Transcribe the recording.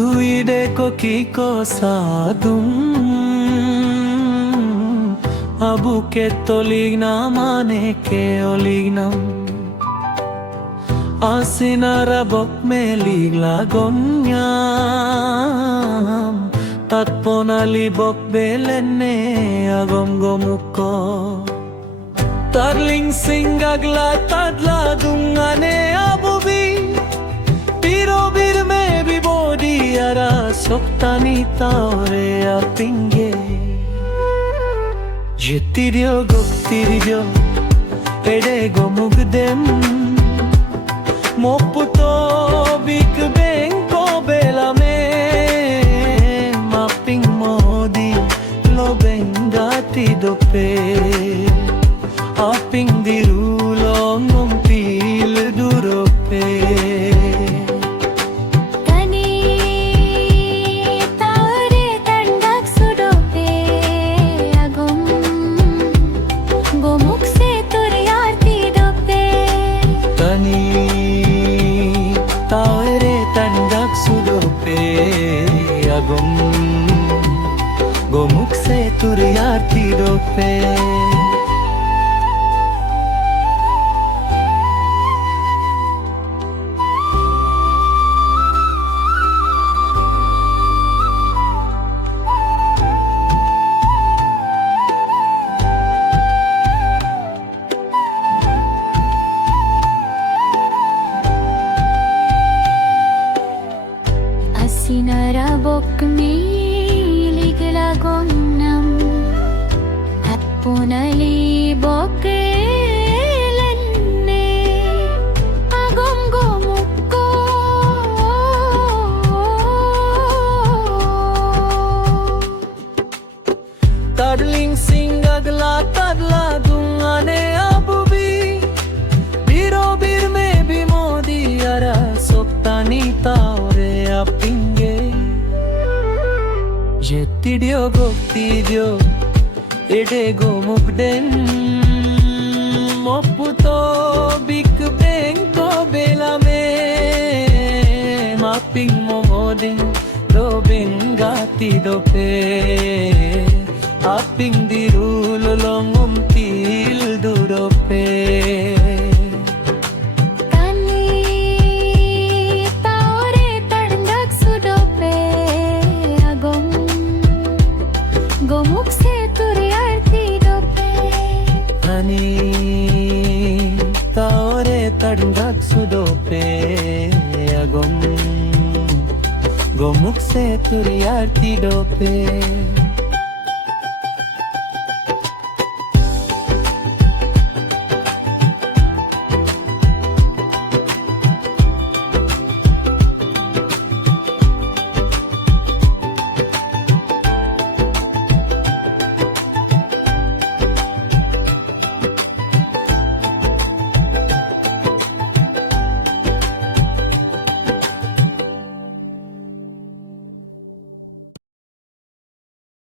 Tuide ko kiko sadum Abu ke tolig na mane ke olig nam Asinara bok me ligla gonyam Tatponali bok belenne agom gomuko Tarling singagla tadla dungane abubi Biro bir me bibodi ara soktani taore apinge Jettirio goktirio ede gomugdem Moputo big benko belame Mapping modi lo bengati dope Apping dirulo ngompil durope Gomuk se turiyarti dope Asinara bokni ligla gonnam Atpunali bokelenne agom gomukko Tadling singagla tadla dungane abubi Biro bir me bimodi ara soktani taore apinge Jettidio goktidio ede gomugden Moputo big benko belame Mapping momodin do bengati dope Apping dirulo longum til durope Gomuk se turiyarti dope Ani taore tadungak sudope agom Gomuk se turiyarti dope